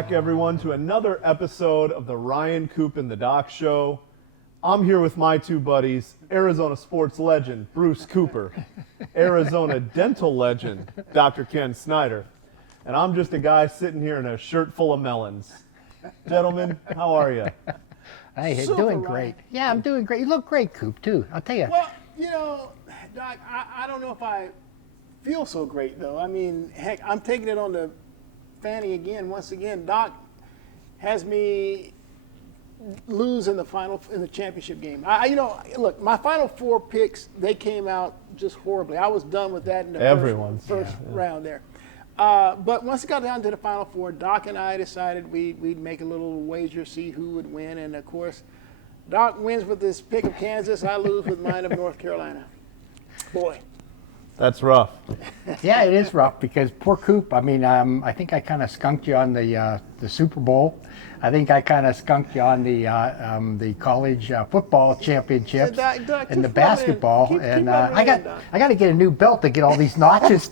back, everyone, to another episode of the Ryan, Coop, and the Doc Show. I'm here with my two buddies, Arizona sports legend, Bruce Cooper, Arizona dental legend, Dr. Ken Snyder, and I'm just a guy sitting here in a shirt full of melons. Gentlemen, how are you? Hey, Super, doing Ryan. great. Yeah, I'm doing great. You look great, Coop, too. I'll tell you. Well, you know, Doc, I don't know if I feel so great, though. I mean, heck, I'm taking it on the fanny again, once again. Doc has me lose in the championship game. Look, my final four picks, they came out just horribly. I was done with that in the first round there. But once it got down to the final four, Doc and I decided we'd make a little wager, see who would win. And, of course, Doc wins with his pick of Kansas. I lose with mine of North Carolina. Boy. That's rough. Yeah, it is rough because poor Coop. I mean, I think I kind of skunked you on the Super Bowl. I think I kind of skunked you on the college football championships and the basketball. I got to get a new belt to get all these notches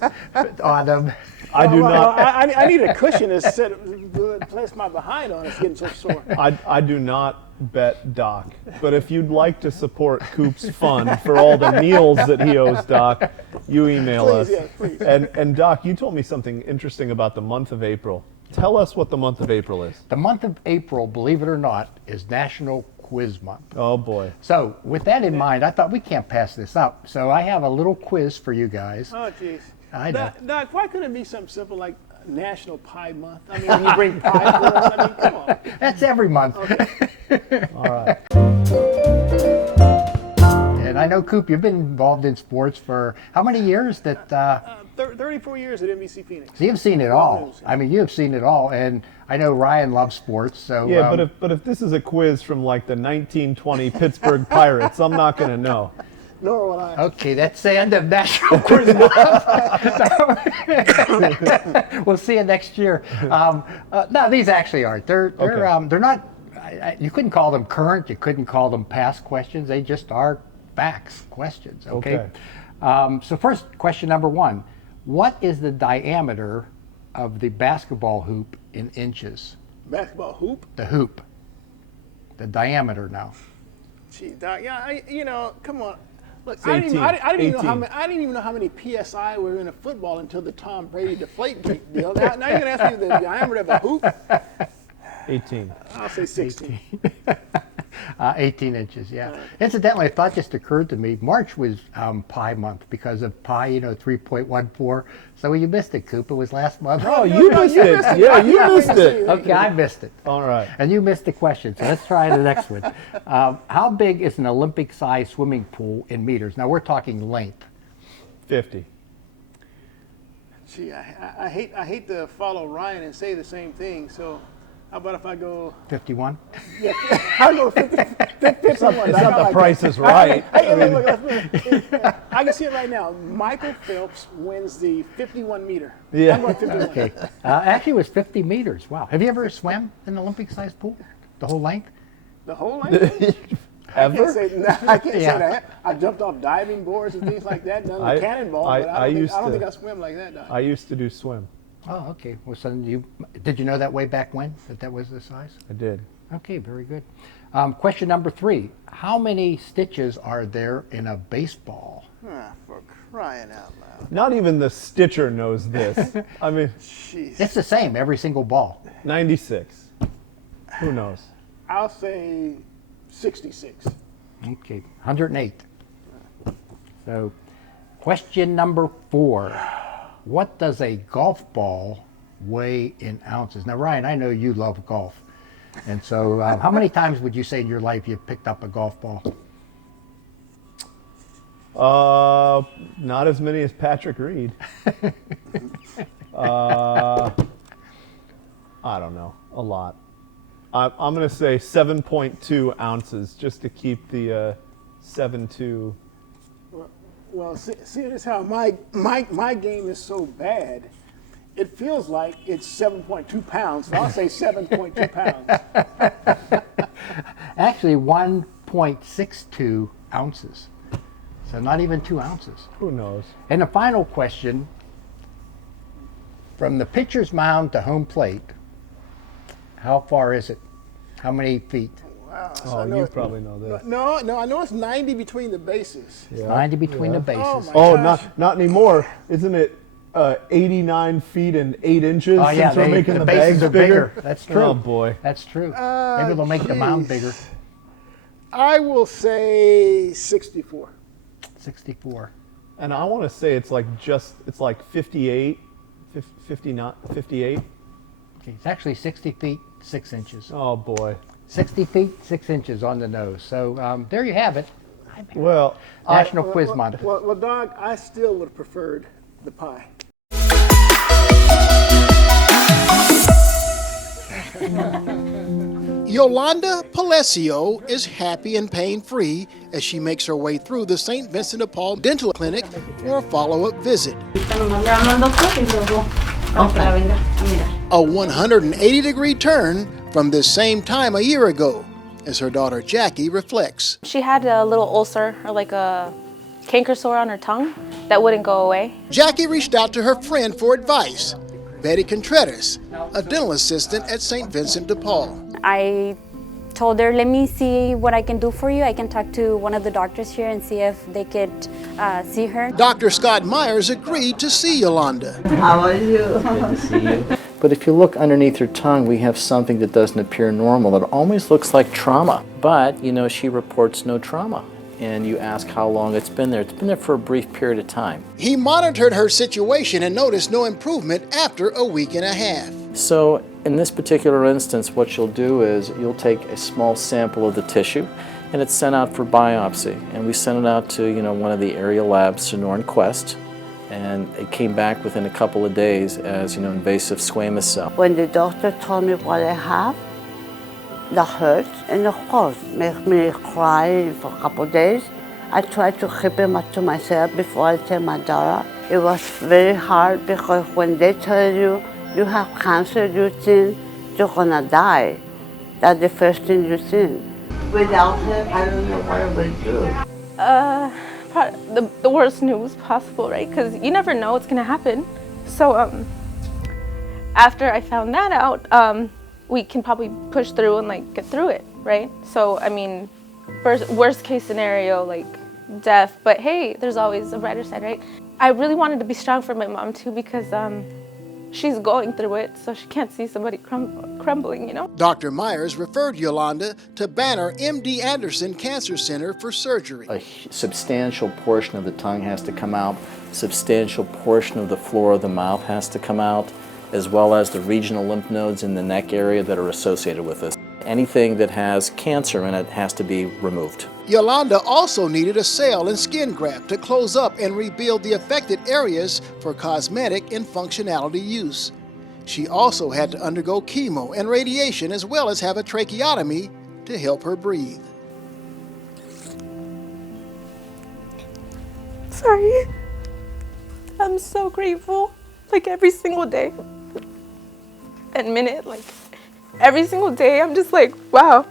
on them. I need a cushion to place my behind on. It's getting so sore. I do not bet Doc, but if you'd like to support Coop's fund for all the meals that he owes Doc, you email us. Yeah, please. And Doc, you told me something interesting about the month of April. Tell us what the month of April is. The month of April, believe it or not, is National Quiz Month. Oh boy. So with that in mind, I thought we can't pass this up. So I have a little quiz for you guys. Oh, jeez. I know. Doc, why couldn't it be something simple like National Pie Month? I mean, you bring pie for us. I mean, come on. That's every month. Okay. All right. And I know, Coop, you've been involved in sports for how many years? 34 years at NBC Phoenix. So you've seen it all. News. I mean, you've seen it all. And I know Ryan loves sports. So Yeah, but if this is a quiz from like the 1920 Pittsburgh Pirates, I'm not going to know. Nor will I. Okay, that's the end of National Quiz Month. We'll see you next year. No, these actually aren't. They're not. You couldn't call them current. You couldn't call them past questions. They just are facts questions. Okay. So first, question number one: what is the diameter of the basketball hoop in inches? Basketball hoop? The hoop. The diameter now. Gee, Doc, yeah, come on. Look, It's I didn't even 18. know how many PSI were in a football until the Tom Brady deflate deal. Now you're going to ask me the diameter of a hoop? 18. I'll say 16. 18 inches, yeah. Incidentally, a thought just occurred to me. March was Pi month because of Pi, 3.14. So you missed it, Coop. It was last month. Oh, you missed it. Yeah, you missed it. Okay, I missed it. All right. And you missed the question, so let's try the next one. How big is an Olympic-sized swimming pool in meters? Now, we're talking length. 50. Gee, I hate to follow Ryan and say the same thing, so how about if I go... 51? Yeah, I'll go 51. It's not the Price is Right. Hey, look, I can see it right now. Michael Phelps wins the 51 meter. Yeah. I'm going 51. Okay. Actually, it was 50 meters. Wow. Have you ever swam in an Olympic-sized pool? The whole length? The whole length? Ever? I can't say that. I jumped off diving boards and things like that, done the cannonball, but I don't think I swim like that, Doc. I used to do swim. Oh, okay. Well, so did you know that way back when, that was the size? I did. Okay, very good. Question number 3. How many stitches are there in a baseball? For crying out loud. Not even the Stitcher knows this. I mean, Jeez. It's the same, every single ball. 96. Who knows? I'll say 66. Okay, 108. So, question number 4. What does a golf ball weigh in ounces? Now, Ryan, I know you love golf. And so how many times would you say in your life you've picked up a golf ball? Not as many as Patrick Reed. I don't know. A lot. I'm going to say 7.2 ounces just to keep the 7.2. Well, see, this is how my game is so bad. It feels like it's 7.2 pounds, so I'll say 7.2 pounds. Actually, 1.62 ounces. So not even 2 ounces. Who knows? And the final question, from the pitcher's mound to home plate, How far is it? How many feet? Wow. So Oh, I know you it- probably know this. No, I know it's 90 between the bases. Yeah. 90 between the bases. Oh, my Oh, gosh. not anymore. Isn't it 89 feet and 8 inches Oh, yeah, since we're making the the bases bags are bigger. That's true. Oh, boy. That's true. Maybe they'll make the mound jeez. bigger. I will say 64. 64. And I want to say it's like 58, 59, 58. Okay, it's actually 60 feet, 6 inches. Oh, boy. 60 feet, 6 inches on the nose. So there you have it. Well, National Quiz Month. Well, Doc, I still would have preferred the pie. Yolanda Palacio is happy and pain-free as she makes her way through the St. Vincent de Paul Dental Clinic for a follow-up visit. A 180-degree turn from this same time a year ago, as her daughter Jackie reflects. She had a little ulcer, or like a canker sore on her tongue that wouldn't go away. Jackie reached out to her friend for advice, Betty Contreras, a dental assistant at St. Vincent de Paul. I told her, let me see what I can do for you. I can talk to one of the doctors here and see if they could see her. Dr. Scott Myers agreed to see Yolanda. How are you? Good to see you. But if you look underneath her tongue, we have something that doesn't appear normal. It almost looks like trauma. But, you know, she reports no trauma. And you ask how long it's been there. It's been there for a brief period of time. He monitored her situation and noticed no improvement after a week and a half. So in this particular instance, what you'll do is you'll take a small sample of the tissue and it's sent out for biopsy. And we sent it out to, you know, one of the area labs, Sonora and Quest. And it came back within a couple of days as, you know, invasive squamous cell. When the doctor told me what I have, that hurt, and of course, made me cry for a couple of days. I tried to keep it to myself before I tell my daughter. It was very hard because when they tell you you have cancer, you think you're gonna die. That's the first thing you think. Without her, I don't know what I would do. The worst news possible, right? Because you never know what's gonna happen. So after I found that out, we can probably push through and like get through it, right? So I mean, worst case scenario, like death, but hey, there's always a brighter side, right? I really wanted to be strong for my mom too because she's going through it, so she can't see somebody crumbling, you know? Dr. Myers referred Yolanda to Banner MD Anderson Cancer Center for surgery. A substantial portion of the tongue has to come out, substantial portion of the floor of the mouth has to come out, as well as the regional lymph nodes in the neck area that are associated with this. Anything that has cancer in it has to be removed. Yolanda also needed a cell and skin graft to close up and rebuild the affected areas for cosmetic and functionality use. She also had to undergo chemo and radiation as well as have a tracheotomy to help her breathe. Sorry. I'm so grateful, like every single day and minute, like every single day, I'm just like, wow.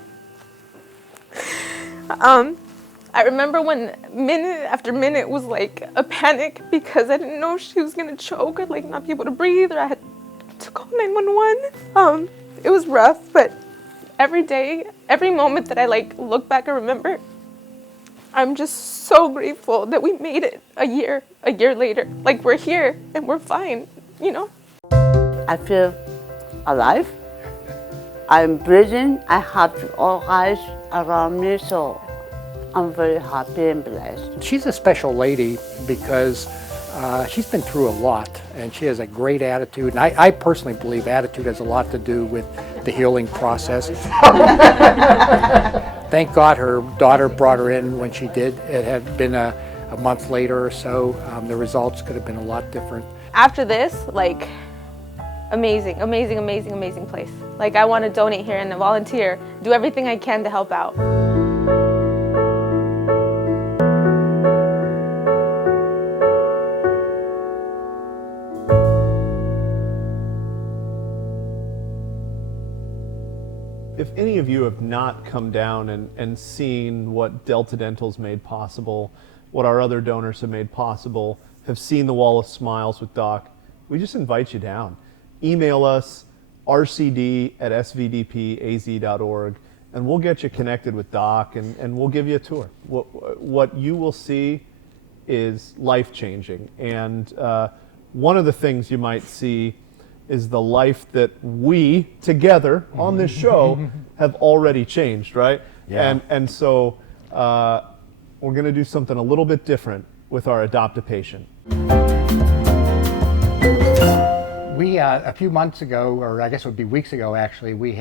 I remember when minute after minute was like a panic because I didn't know if she was gonna choke or like not be able to breathe, or I had to call 911. It was rough, but every day, every moment that I like look back and remember, I'm just so grateful that we made it a year later. Like we're here and we're fine, you know? I feel alive. I'm breathing. I have all eyes around me, so I'm very happy and blessed. She's a special lady because she's been through a lot and she has a great attitude. And I personally believe attitude has a lot to do with the healing process. Thank God her daughter brought her in when she did. It had been a month later or so. The results could have been a lot different. After this, like, amazing place. Like, I want to donate here and volunteer, do everything I can to help out. if any of you have not come down and seen what Delta Dental's made possible, what our other donors have made possible, have seen the Wall of Smiles with Doc, we just invite you down. Email us, rcd@svdpaz.org, and we'll get you connected with Doc, and we'll give you a tour. What you will see is life-changing, and one of the things you might see is the life that we together on this show have already changed, right? Yeah. And so we're going to do something a little bit different with our Adopt a Patient. We a few months ago, or I guess it would be weeks ago actually, we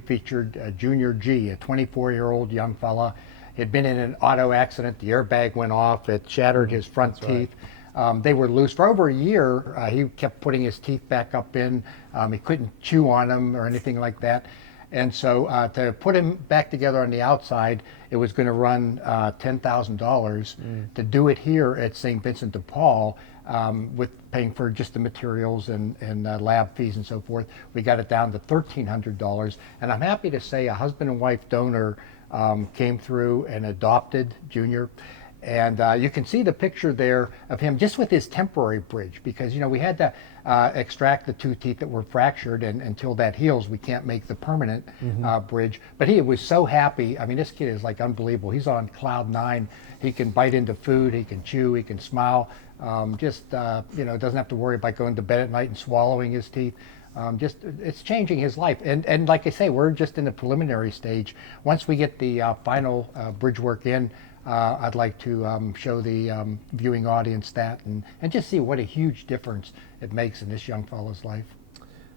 featured Junior G, a 24-year-old young fella. He had been in an auto accident. The airbag went off. It shattered his front teeth. They were loose for over a year. He kept putting his teeth back up in. He couldn't chew on them or anything like that. And so to put him back together on the outside, it was going to run $10,000. To do it here at St. Vincent de Paul, with paying for just the materials and lab fees and so forth, we got it down to $1,300. And I'm happy to say a husband and wife donor came through and adopted Junior. And you can see the picture there of him just with his temporary bridge, because we had to extract the 2 teeth that were fractured, and until that heals, we can't make the permanent bridge. But he was so happy. I mean, this kid is like unbelievable. He's on cloud 9. He can bite into food. He can chew. He can smile. Doesn't have to worry about going to bed at night and swallowing his teeth. It's changing his life. And like I say, we're just in the preliminary stage. Once we get the final bridge work in, I'd like to show the viewing audience that and just see what a huge difference it makes in this young fellow's life.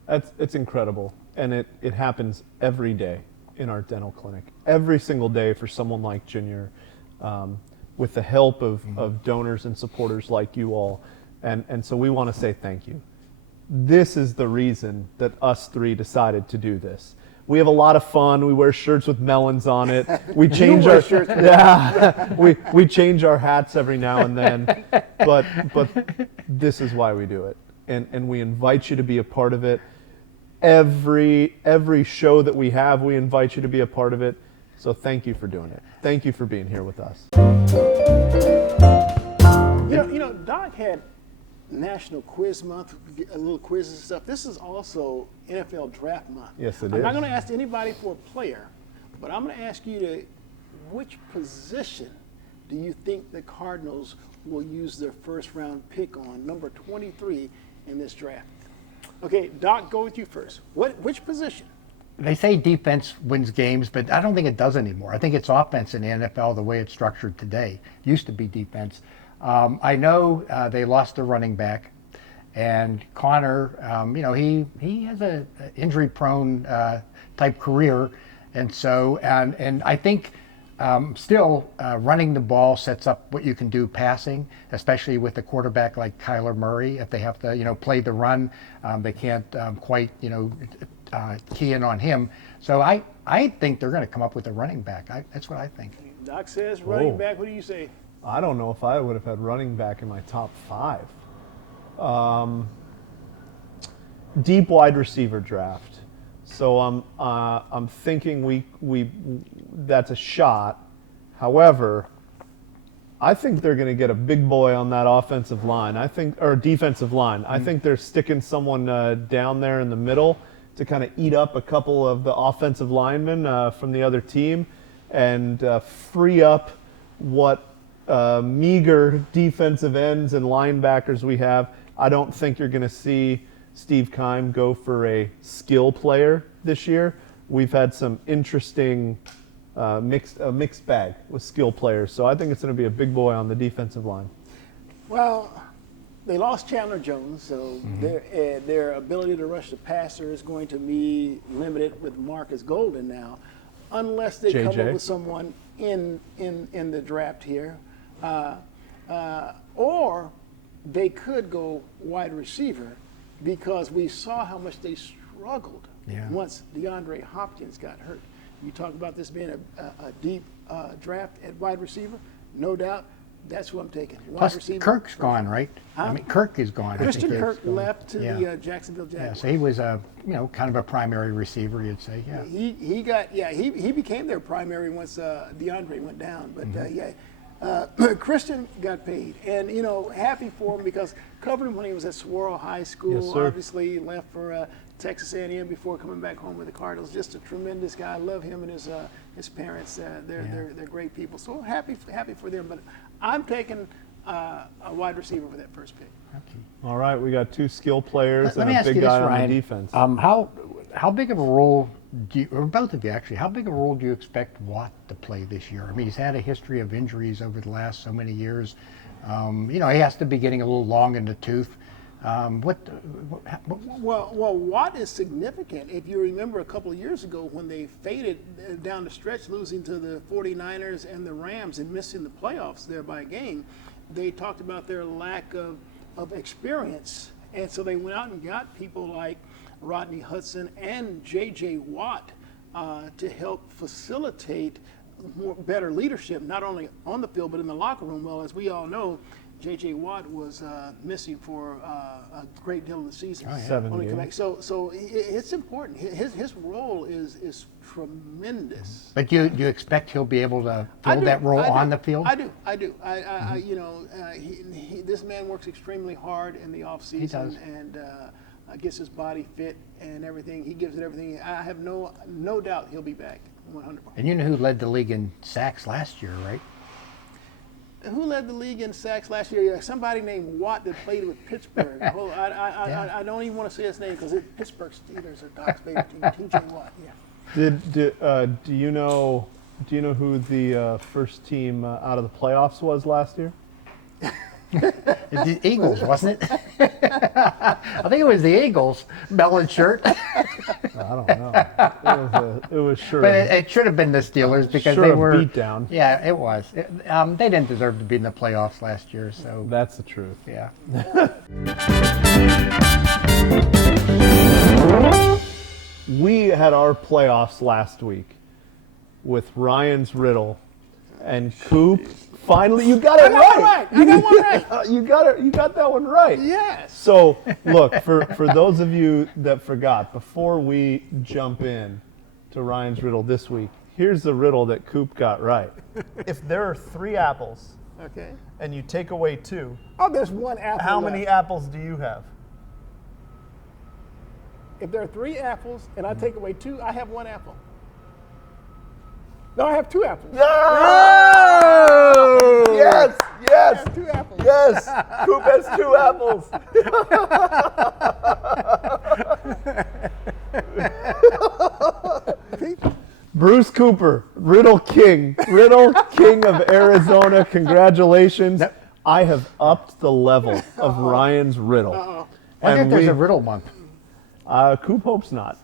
It's incredible, and it happens every day in our dental clinic. Every single day for someone like Junior, with the help of donors and supporters like you all. And so we want to say thank you. This is the reason that us 3 decided to do this. We have a lot of fun. We wear shirts with melons on it. We change our shirts. Yeah, we change our hats every now and then. But this is why we do it, and we invite you to be a part of it. Every show that we have, we invite you to be a part of it. So thank you for doing it. Thank you for being here with us. Doc had National Quiz Month, a little quizzes and stuff. This is also NFL Draft Month. Yes, it I'm is. not going to ask anybody for a player, but I'm going to ask you which position do you think the Cardinals will use their first round pick on, number 23 in this draft? Okay, Doc, go with you first. Which position? They say defense wins games, but I don't think it does anymore. I think it's offense in the NFL the way it's structured today. It used to be defense. I know they lost their running back, and Connor, he has a injury-prone type career, and so and I think still running the ball sets up what you can do passing, especially with a quarterback like Kyler Murray. If they have to play the run, they can't quite key in on him. So I think they're going to come up with a running back. That's what I think. Doc says running back. What do you say? I don't know if I would have had running back in my top 5. Deep wide receiver draft. So I'm thinking we that's a shot. However, I think they're going to get a big boy on that offensive line. Or defensive line. I think they're sticking someone down there in the middle to kind of eat up a couple of the offensive linemen from the other team and free up what meager defensive ends and linebackers we have. I don't think you're going to see Steve Keim go for a skill player this year. We've had some interesting mixed bag with skill players, so I think it's going to be a big boy on the defensive line. Well, they lost Chandler Jones, so their ability to rush the passer is going to be limited with Marcus Golden now, unless they come up with someone in the draft here. Or they could go wide receiver, because we saw how much they struggled once DeAndre Hopkins got hurt. You talk about this being a deep draft at wide receiver, no doubt. That's who I'm taking. Wide Plus, receiver. Kirk's gone, right? Huh? I mean, Kirk is gone. Christian Kirk left to the Jacksonville Yeah, Jaguars. so he was kind of a primary receiver, you'd say. Yeah. He became their primary once DeAndre went down. But Christian got paid, and happy for him because covered him when he was at Saguaro High School. Yes, sir. Obviously, he left for Texas A&M before coming back home with the Cardinals. Just a tremendous guy. I love him and his parents. They're great people. So happy for them. But I'm taking a wide receiver for that first pick. All right, we got 2 skill players Let and me a ask you big this, guy on Ryan. the defense. How big of a role do you, or both of you actually, how big a role do you expect Watt to play this year? I mean, he's had a history of injuries over the last so many years. He has to be getting a little long in the tooth. Well, Watt is significant. If you remember a couple of years ago when they faded down the stretch, losing to the 49ers and the Rams and missing the playoffs there by a game, they talked about their lack of experience. And so they went out and got people like Rodney Hudson and J.J. Watt to help facilitate better leadership, not only on the field but in the locker room. Well, as we all know, J.J. Watt was missing for a great deal of the season. 7 Only come games. back. So it's important. His role is tremendous. But do you expect he'll be able to fill that role on the field? I do. This man works extremely hard in the off season. He does. And gets his body fit and everything. He gives it everything. I have no doubt he'll be back 100%. And you know who led the league in sacks last year, right? Who led the league in sacks last year? Yeah, somebody named Watt that played with Pittsburgh. I don't even want to say his name because Pittsburgh Steelers are Doc's favorite team. T.J. Watt. Yeah. Do you know who the first team out of the playoffs was last year? The Eagles, wasn't it? I think it was the Eagles, melon shirt. I don't know. It was sure. But it should have been the Steelers because Sure they a were beatdown. Yeah, it was. They didn't deserve to be in the playoffs last year, so That's the truth. yeah. We had our playoffs last week with Ryan's riddle and Coop. Finally, you got it right. I got one right. You got that one right. Yes. So, look, for those of you that forgot, before we jump in to Ryan's riddle this week, here's the riddle that Coop got right. If there are 3 apples Okay. and you take away 2, Oh, there's one apple. how left. many apples do you have? If there are 3 apples and I take away 2, I have 1 apple. No, I have 2 apples. Oh! Yes, I have 2 apples. yes. Coop has 2 apples. Bruce Cooper, Riddle King of Arizona. Congratulations. I have upped the level of Ryan's riddle. I think there's a riddle month. Coop hopes not.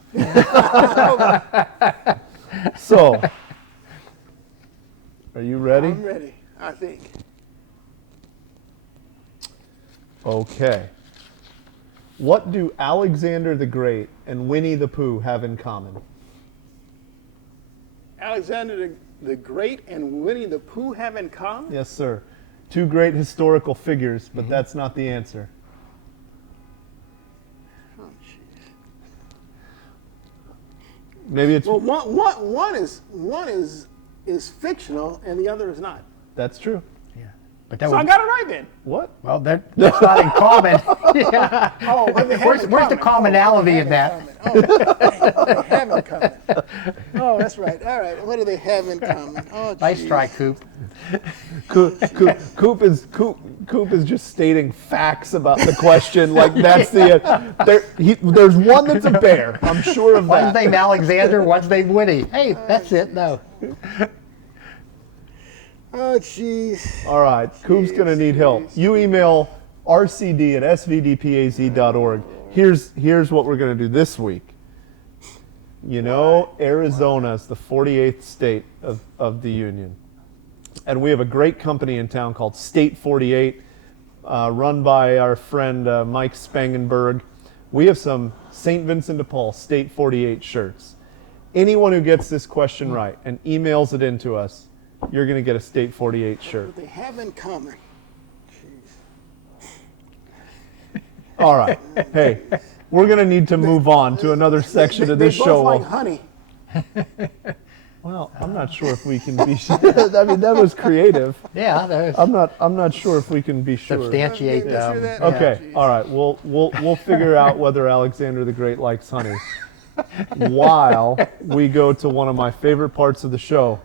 So, are you ready? I'm ready, I think. Okay. What do Alexander the Great and Winnie the Pooh have in common? Alexander the Great and Winnie the Pooh have in common? Yes, sir. 2 great historical figures, but that's not the answer. Oh, jeez. Maybe it's Well, one is fictional and the other is not. that's true. Yeah, but that So I would, got it right then. What? well, that's not in common. Yeah. Oh, but they have Where's in the common. commonality Oh, in that? they have in common. Oh, that's right. All right. What do they have in common? Oh, Nice geez. try, Coop. Coop is just stating facts about the question. Like that's the there's one that's a bear. I'm sure of One's that. named Alexander, one's named Winnie. Hey, that's it. No. Oh, jeez. All right, Coop's gonna need help. You email rcd@svdpaz.org. Here's what we're gonna do this week. You know, Arizona is the 48th state of the union. And we have a great company in town called State 48, run by our friend Mike Spangenberg. We have some St. Vincent de Paul State 48 shirts. Anyone who gets this question right and emails it in to us, you're going to get a State 48 shirt. What they have in common. All right. Hey, we're going to need to move on to another section of this they show. both like honey. Well, I'm not sure if we can be. I mean, that was creative. Yeah, there's I'm not sure if we can be sure. substantiate. Yeah, sure that- Okay, Jeez. all right. We'll figure out whether Alexander the Great likes honey while we go to one of my favorite parts of the show,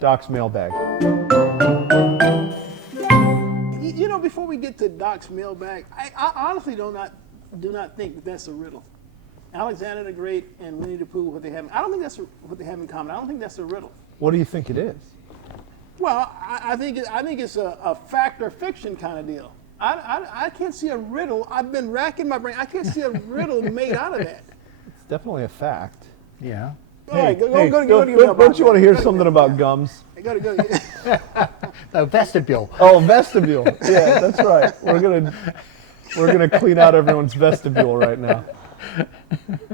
Doc's mailbag. You know, before we get to Doc's mailbag, I honestly do not think that that's a riddle. Alexander the Great and Winnie the Pooh, what they have. I don't think that's what they have in common. I don't think that's a riddle. What do you think it is? Well, I think it's a fact or fiction kind of deal. I can't see a riddle. I've been racking my brain. I can't see a riddle made out of that. It's definitely a fact. Yeah. All right, go Hey, to don't you want to hear something about gums? Go. The vestibule. Oh, vestibule. Yeah, that's right. We're gonna clean out everyone's vestibule right now.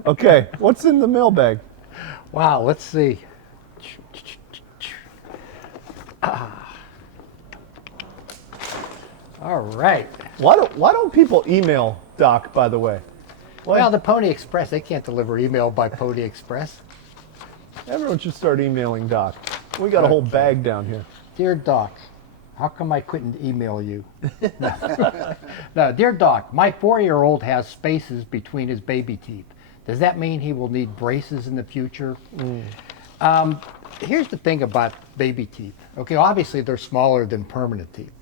Okay, what's in the mailbag? Wow, let's see. All right. Why don't people email Doc, by the way? Well, the Pony Express, they can't deliver email by Pony Express. Everyone should start emailing Doc. We got a whole bag down here. Dear Doc, how come I couldn't email you? No, dear Doc, my 4-year-old has spaces between his baby teeth. Does that mean he will need braces in the future? Here's the thing about baby teeth. Okay, obviously they're smaller than permanent teeth.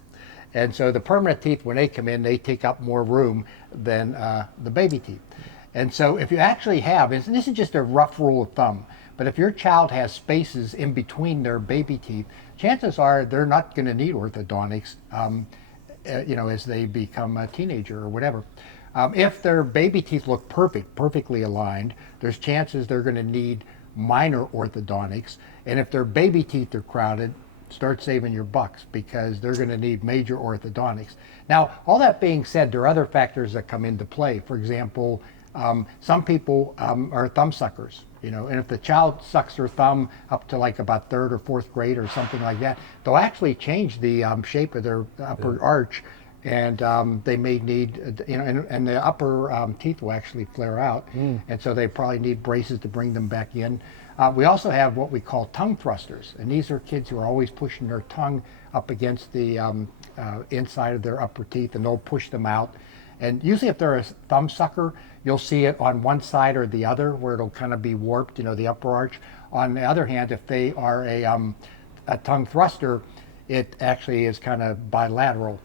And so the permanent teeth, when they come in, they take up more room than the baby teeth. And so if you actually have, and this is just a rough rule of thumb, but if your child has spaces in between their baby teeth, chances are they're not going to need orthodontics, as they become a teenager or whatever. If their baby teeth look perfectly aligned, there's chances they're going to need minor orthodontics. And if their baby teeth are crowded, start saving your bucks because they're going to need major orthodontics. Now, all that being said, there are other factors that come into play. For example, some people are thumb suckers, and if the child sucks their thumb up to like about 3rd or 4th grade or something like that, they'll actually change the shape of their upper arch, and they may need, and the upper teeth will actually flare out, and so they probably need braces to bring them back in. We also have what we call tongue thrusters, and these are kids who are always pushing their tongue up against the inside of their upper teeth, and they'll push them out. And usually if they're a thumb sucker, you'll see it on one side or the other where it'll kind of be warped, the upper arch. On the other hand, if they are a tongue thruster, it actually is kind of bilateral.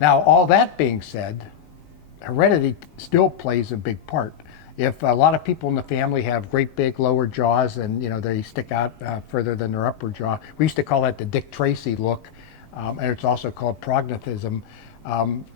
Now, all that being said, heredity still plays a big part. If a lot of people in the family have great big lower jaws and they stick out further than their upper jaw, we used to call that the Dick Tracy look, and it's also called prognathism.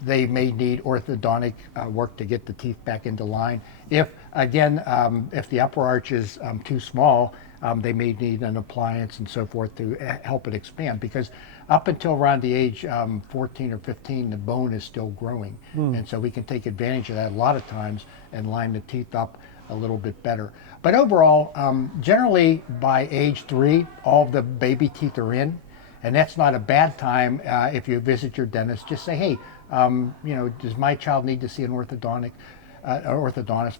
They may need orthodontic work to get the teeth back into line. If the upper arch is too small, they may need an appliance and so forth to help it expand, because up until around the age 14 or 15, the bone is still growing. And so we can take advantage of that a lot of times and line the teeth up a little bit better. But overall, generally by age 3, all of the baby teeth are in. And that's not a bad time if you visit your dentist. Just say, hey, does my child need to see an orthodontist?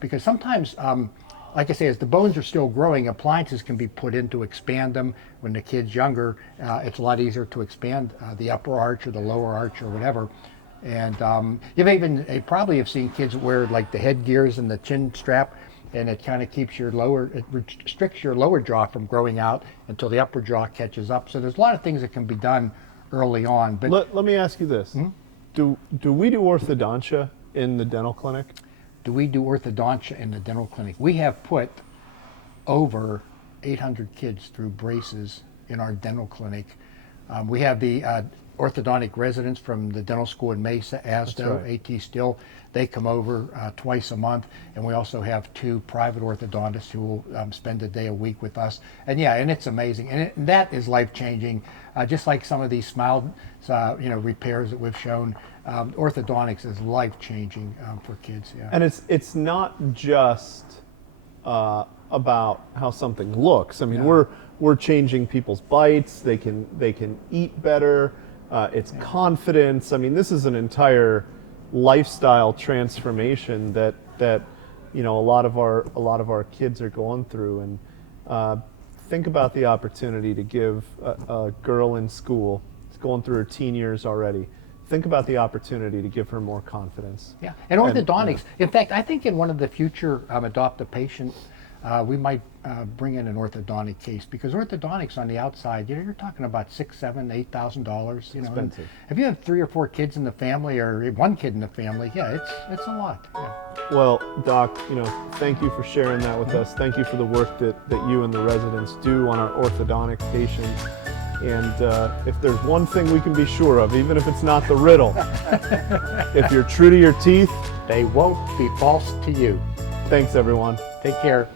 Because sometimes, like I say, as the bones are still growing, appliances can be put in to expand them. When the kid's younger, it's a lot easier to expand the upper arch or the lower arch or whatever. And you probably have seen kids wear like the headgears and the chin strap, and it kind of keeps it restricts your lower jaw from growing out until the upper jaw catches up. So there's a lot of things that can be done early on. But let me ask you this. Do we do orthodontia in the dental clinic? Do we do orthodontia in the dental clinic? We have put over 800 kids through braces in our dental clinic. We have the orthodontic residents from the dental school in Mesa, ASDO, right. AT Still. They come over twice a month, and we also have 2 private orthodontists who will spend a day a week with us. And it's amazing, and that is life-changing. Just like some of these smile, repairs that we've shown, orthodontics is life-changing for kids. Yeah. And it's not just about how something looks. I mean, we're changing people's bites. They can eat better. It's confidence. I mean, this is an entire lifestyle transformation that a lot of our kids are going through. And think about the opportunity to give a girl in school, who's going through her teen years already, think about the opportunity to give her more confidence. Yeah, and orthodontics. In fact, I think in one of the future adopt a patient, we might bring in an orthodontic case, because orthodontics on the outside, you're talking about $6,000, $7,000, $8,000. You know, Expensive. If you have 3 or 4 kids in the family, or 1 kid in the family, yeah, it's a lot. Yeah. Well, Doc, thank you for sharing that with us. Thank you for the work that you and the residents do on our orthodontic patients. And if there's one thing we can be sure of, even if it's not the riddle, if you're true to your teeth, They won't be false to you. thanks everyone. Take care.